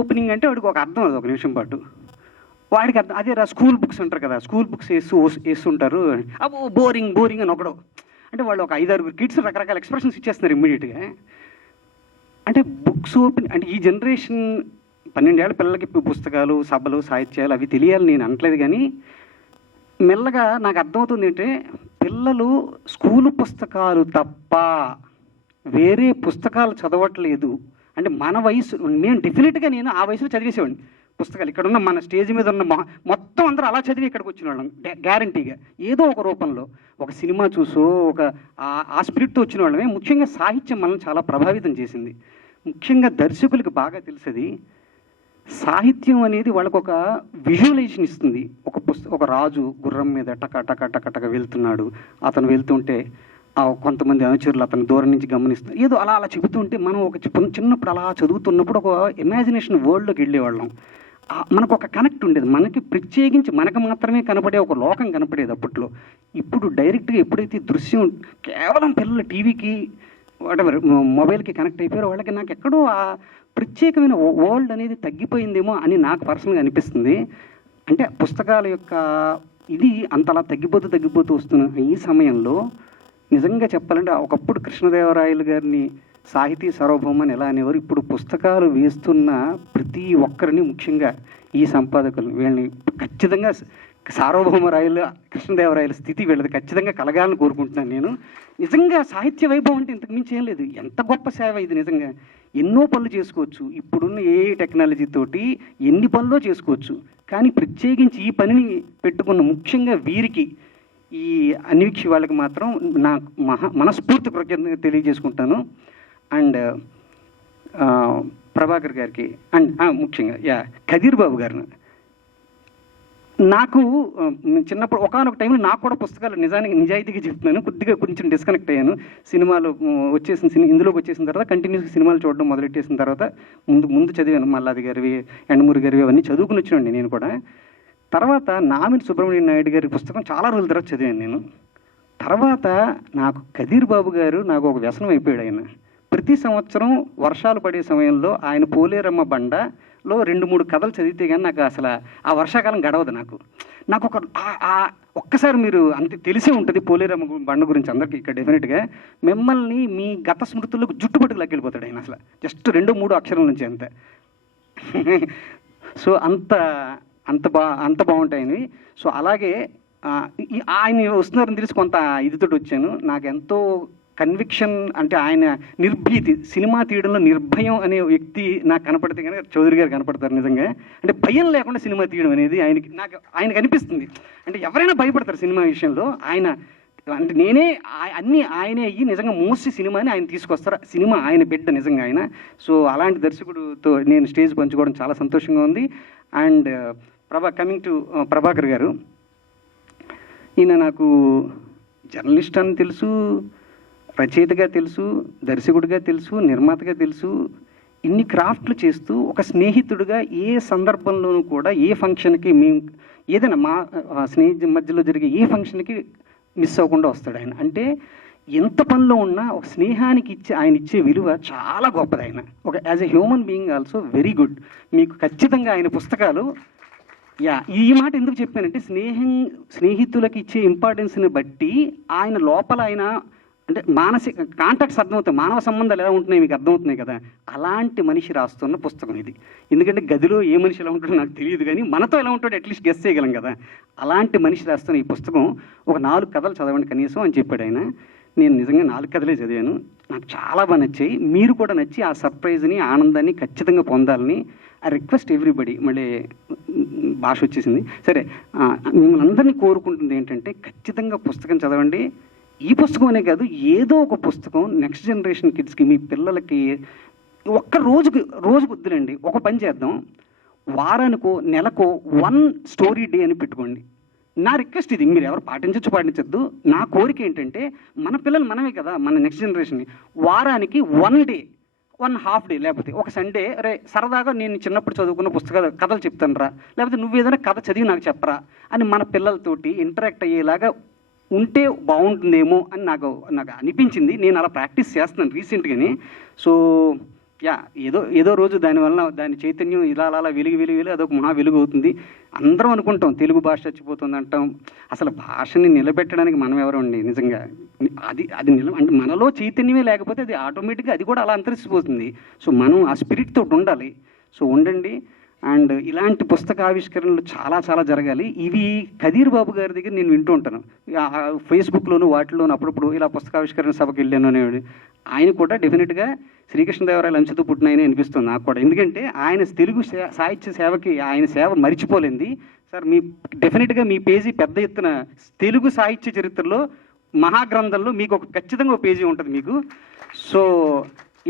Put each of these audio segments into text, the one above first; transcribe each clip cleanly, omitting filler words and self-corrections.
Opening అంటే వాడికి ఒక అర్థం, అది ఒక నిమిషం పాటు వాడికి అర్థం. అదే స్కూల్ బుక్స్ ఉంటారు కదా, స్కూల్ బుక్స్ వేస్తుంటారు, అబ్బో బోరింగ్ బోరింగ్ అని ఒకడు. అంటే వాళ్ళు ఒక 5-6 కిడ్స్ రకరకాల ఎక్స్ప్రెషన్స్ ఇచ్చేస్తున్నారు ఇమ్మీడియట్గా. అంటే బుక్స్ ఓపెన్ అంటే ఈ జనరేషన్ 12 ఏళ్ళ పిల్లలకి పుస్తకాలు, సభలు, సాహిత్యాలు అవి తెలియాలి నేను అనట్లేదు. కానీ మెల్లగా నాకు అర్థమవుతుంది అంటే పిల్లలు స్కూలు పుస్తకాలు తప్ప వేరే పుస్తకాలు చదవట్లేదు. అంటే మన వయసు, నేను డెఫినెట్గా నేను ఆ వయసులో చదివేసేవాడిని పుస్తకాలు. ఇక్కడ ఉన్న మన స్టేజ్ మీద ఉన్న మొత్తం అందరూ అలా చదివి ఇక్కడికి వచ్చిన వాళ్ళం గ్యారంటీగా. ఏదో ఒక రూపంలో ఒక సినిమా చూసో ఒక ఆ స్పిరిట్తో వచ్చిన వాళ్ళమే. ముఖ్యంగా సాహిత్యం మనల్ని చాలా ప్రభావితం చేసింది. ముఖ్యంగా దర్శకులకి బాగా తెలిసేది సాహిత్యం అనేది వాళ్ళకు ఒక విజువలైజేషన్ ఇస్తుంది. ఒక రాజు గుర్రం మీద టక టక టక టక వెళ్తున్నాడు, అతను వెళ్తుంటే కొంతమంది అనుచరులు అతను దూరం నుంచి గమనిస్తున్నారు, ఏదో అలా అలా చెబుతుంటే మనం ఒక చిన్నప్పుడు అలా చదువుతున్నప్పుడు ఒక ఇమాజినేషన్ వరల్డ్లోకి వెళ్ళేవాళ్ళం. మనకు ఒక కనెక్ట్ ఉండేది, మనకి ప్రత్యేకించి మనకు మాత్రమే కనపడే ఒక లోకం కనపడేది అప్పట్లో. ఇప్పుడు డైరెక్ట్గా ఎప్పుడైతే దృశ్యం కేవలం పిల్లలు టీవీకి వాటెవర్ మొబైల్కి కనెక్ట్ అయిపోయారో వాళ్ళకి నాకు ఎక్కడో ఆ ప్రత్యేకమైన వరల్డ్ అనేది తగ్గిపోయిందేమో అని నాకు పర్సనల్గా అనిపిస్తుంది. అంటే పుస్తకాల యొక్క ఇది అంతలా తగ్గిపోతూ వస్తున్న ఈ సమయంలో నిజంగా చెప్పాలంటే ఒకప్పుడు కృష్ణదేవరాయలు గారిని సాహితీ సార్వభౌమని ఎలా అనేవారు, ఇప్పుడు పుస్తకాలు వేస్తున్న ప్రతి ఒక్కరిని, ముఖ్యంగా ఈ సంపాదకులు వీళ్ళని ఖచ్చితంగా సార్వభౌమరాయలు కృష్ణదేవరాయల స్థితి వీళ్ళది ఖచ్చితంగా కలగాలని కోరుకుంటున్నాను నేను. నిజంగా సాహిత్య వైభవం అంటే ఇంతకు మించి ఏం లేదు. ఎంత గొప్ప సేవ ఇది. నిజంగా ఎన్నో పనులు చేసుకోవచ్చు ఇప్పుడున్న ఏ టెక్నాలజీతోటి, ఎన్ని పనులు చేసుకోవచ్చు. కానీ ప్రత్యేకించి ఈ పనిని పెట్టుకున్న ముఖ్యంగా వీరికి, ఈ అన్వీక్షి వాళ్ళకి మాత్రం నా మనస్ఫూర్తి కృతజ్ఞత తెలియజేసుకుంటాను. అండ్ ప్రభాకర్ గారికి అండ్ ముఖ్యంగా కదీర్ బాబు గారిని. నాకు చిన్నప్పుడు ఒకానొక టైంలో నాకు కూడా పుస్తకాలు నిజాయితీగా చెప్తున్నాను, కొంచెం డిస్కనెక్ట్ అయ్యాను. సినిమాలు ఇందులోకి వచ్చేసిన తర్వాత కంటిన్యూస్గా సినిమాలు చూడడం మొదలెట్టేసిన తర్వాత ముందు చదివాను మల్లాది గారివి, ఎండమూరి గారివి అవన్నీ చదువుకుని వచ్చినండి నేను కూడా. తర్వాత నామిని సుబ్రహ్మణ్య నాయుడు గారి పుస్తకం చాలా రోజుల తర్వాత చదివాను నేను. తర్వాత నాకు కదీర్ బాబు గారు నాకు ఒక వ్యసనం అయిపోయాడు. ఆయన ప్రతి సంవత్సరం వర్షాలు పడే సమయంలో ఆయన పోలేరమ్మ బండలో 2-3 కథలు చదివితే కానీ నాకు అసలు ఆ వర్షాకాలం గడవదు. నాకు ఒక్కసారి మీరు అంతే తెలిసే ఉంటుంది పోలేరమ్మ బండ గురించి అందరికీ ఇక్కడ డెఫినెట్గా. మిమ్మల్ని మీ గత స్మృతులకు జుట్టుపట్టుకు లెక్కెళ్ళిపోతాడు ఆయన అసలు, జస్ట్ 2-3 అక్షరాల నుంచి అంతే. సో అంత బాగుంటాయని. సో అలాగే ఆయన వస్తున్నారని తెలిసి కొంత ఇదితోటి వచ్చాను. నాకు ఎంతో కన్విక్షన్, అంటే ఆయన నిర్భీతి, సినిమా తీయడంలో నిర్భయం అనే వ్యక్తి నాకు కనపడితే కనుక చౌదరి గారు కనపడతారు నిజంగా. అంటే భయం లేకుండా సినిమా తీయడం అనేది ఆయనకి అనిపిస్తుంది. అంటే ఎవరైనా భయపడతారు సినిమా విషయంలో. ఆయన అంటే అన్నీ ఆయనే అయ్యి నిజంగా మోస్ట్ సినిమాని ఆయన తీసుకొస్తారు. సినిమా ఆయన బిడ్డ నిజంగా ఆయన. సో అలాంటి దర్శకుడితో నేను స్టేజ్ పంచుకోవడం చాలా సంతోషంగా ఉంది. అండ్ కమింగ్ టు ప్రభాకర్ గారు, ఈయన నాకు జర్నలిస్ట్ అని తెలుసు, రచయితగా తెలుసు, దర్శకుడిగా తెలుసు, నిర్మాతగా తెలుసు. ఇన్ని క్రాఫ్ట్లు చేస్తూ ఒక స్నేహితుడిగా ఏ సందర్భంలోనూ కూడా ఏ ఫంక్షన్కి మేము ఏదైనా మా స్నేహితుల మధ్యలో జరిగే ఏ ఫంక్షన్కి మిస్ అవ్వకుండా వస్తాడు ఆయన. అంటే ఎంత పనిలో ఉన్నా ఒక స్నేహానికి ఆయన ఇచ్చే విలువ చాలా గొప్పది. ఆయన ఒక as a human being also very good. మీకు ఖచ్చితంగా ఆయన పుస్తకాలు ఈ మాట ఎందుకు చెప్పానంటే స్నేహితులకి ఇచ్చే ఇంపార్టెన్స్ని బట్టి ఆయన లోపల ఆయన అంటే మానసిక కాంటాక్ట్స్ అర్థమవుతాయి, మానవ సంబంధాలు ఎలా ఉంటున్నాయి మీకు అర్థమవుతున్నాయి కదా. అలాంటి మనిషి రాస్తున్న పుస్తకం ఇది. ఎందుకంటే గదిలో ఏ మనిషి ఎలా ఉంటాడో నాకు తెలియదు, కానీ మనతో ఎలా ఉంటాడో అట్లీస్ట్ గెస్ చేయగలం కదా. అలాంటి మనిషి రాస్తున్న ఈ పుస్తకం ఒక 4 కథలు చదవండి కనీసం అని చెప్పాడు ఆయన. నేను నిజంగా 4 కథలే చదివాను, నాకు చాలా బాగా నచ్చాయి. మీరు కూడా నచ్చి ఆ సర్ప్రైజ్ని, ఆనందాన్ని ఖచ్చితంగా పొందాలని ఐ రిక్వెస్ట్ ఎవ్రీబడి. మళ్ళీ భాష వచ్చేసింది సరే. మిమ్మల్ని అందరినీ కోరుకుంటుంది ఏంటంటే ఖచ్చితంగా పుస్తకం చదవండి. ఈ పుస్తకం అనే కాదు, ఏదో ఒక పుస్తకం నెక్స్ట్ జనరేషన్ కిడ్స్కి, మీ పిల్లలకి ఒక్క రోజుకు వద్దులండి, ఒక పని చేద్దాం, వారానికో నెలకో 1 స్టోరీ డే అని పెట్టుకోండి. నా రిక్వెస్ట్ ఇది, మీరు ఎవరు పాటించొద్దు. నా కోరిక ఏంటంటే మన పిల్లలు మనమే కదా, మన నెక్స్ట్ జనరేషన్ని వారానికి 1 డే, 1.5 డే, లేకపోతే ఒక సండే సరదాగా నేను చిన్నప్పుడు చదువుకున్న కథలు చెప్తాను రా, లేకపోతే నువ్వు ఏదైనా కథ చదివి నాకు చెప్పరా అని మన పిల్లలతోటి ఇంటరాక్ట్ అయ్యేలాగా ఉంటే బాగుంటుందేమో అని నాకు అనిపించింది. నేను అలా ప్రాక్టీస్ చేస్తున్నాను రీసెంట్గానే. సో యా ఏదో ఏదో రోజు దానివల్ల దాని చైతన్యం ఇలా అలా అలా వెలుగు అదొక మహా వెలుగు అవుతుంది. అందరం అనుకుంటాం తెలుగు భాష చచ్చిపోతుంది అంటాం. అసలు భాషని నిలబెట్టడానికి మనం ఎవరండి నిజంగా? అది అది అంటే మనలో చైతన్యమే లేకపోతే అది ఆటోమేటిక్గా అది కూడా అలా అంతరిసిపోతుంది. సో మనం ఆ స్పిరిట్ తోటి ఉండాలి. సో ఉండండి. అండ్ ఇలాంటి పుస్తక ఆవిష్కరణలు చాలా చాలా జరగాలి. ఇవి కదీర్ బాబు గారి దగ్గర నేను వింటూ ఉంటాను. ఫేస్బుక్లోను వాటిలోను అప్పుడప్పుడు ఇలా పుస్తకావిష్కరణ సభకి వెళ్ళాను అనేవాడు. ఆయన కూడా డెఫినెట్గా శ్రీకృష్ణదేవరాయలు అంచుతో పుట్టిన ఆయన అనిపిస్తుంది నాకు కూడా. ఎందుకంటే ఆయన తెలుగు సాహిత్య సేవకి ఆయన సేవ మరిచిపోలేంది సార్. మీ డెఫినెట్గా మీ పేజీ పెద్ద ఎత్తున తెలుగు సాహిత్య చరిత్రలో మహాగ్రంథంలో మీకు ఒక ఖచ్చితంగా ఒక పేజీ ఉంటుంది మీకు. సో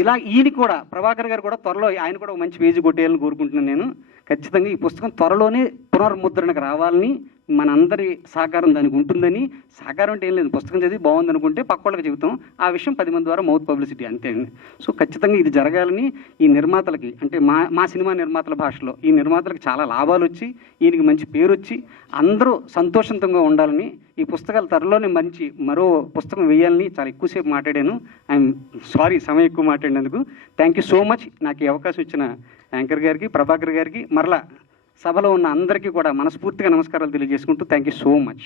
ఇలా ఈయన కూడా ప్రభాకర్ గారు కూడా త్వరలో ఆయన కూడా ఒక మంచి పేజీ కొట్టేయాలని కోరుకుంటున్నాను నేను. ఖచ్చితంగా ఈ పుస్తకం త్వరలోనే పునర్ముద్రణకు రావాలని మనందరి సహకారం దానికి ఉంటుందని. సహకారం అంటే ఏం లేదు, పుస్తకం చదివి బాగుంది అనుకుంటే పక్క వాళ్ళకి చెబుతాం, ఆ విషయం 10 మంది ద్వారా మౌత్ పబ్లిసిటీ అంతే అండి. సో ఖచ్చితంగా ఇది జరగాలని ఈ నిర్మాతలకి, అంటే మా సినిమా నిర్మాతల భాషలో ఈ నిర్మాతలకు చాలా లాభాలు వచ్చి ఈయనకి మంచి పేరు వచ్చి అందరూ సంతోషంతంగా ఉండాలని, ఈ పుస్తకాలు త్వరలోనే మంచి మరో పుస్తకం వేయాలని చాలా ఎక్కువసేపు మాట్లాడాను. ఐఎమ్ సారీ సమయం ఎక్కువ మాట్లాడినందుకు. Thank you so much. నాకు ఈ అవకాశం ఇచ్చిన యాంకర్ గారికి, ప్రభాకర్ గారికి, మరలా సభలో ఉన్న అందరికీ కూడా మనస్ఫూర్తిగా నమస్కారాలు తెలియజేసుకుంటూ థ్యాంక్ యూ సో మచ్.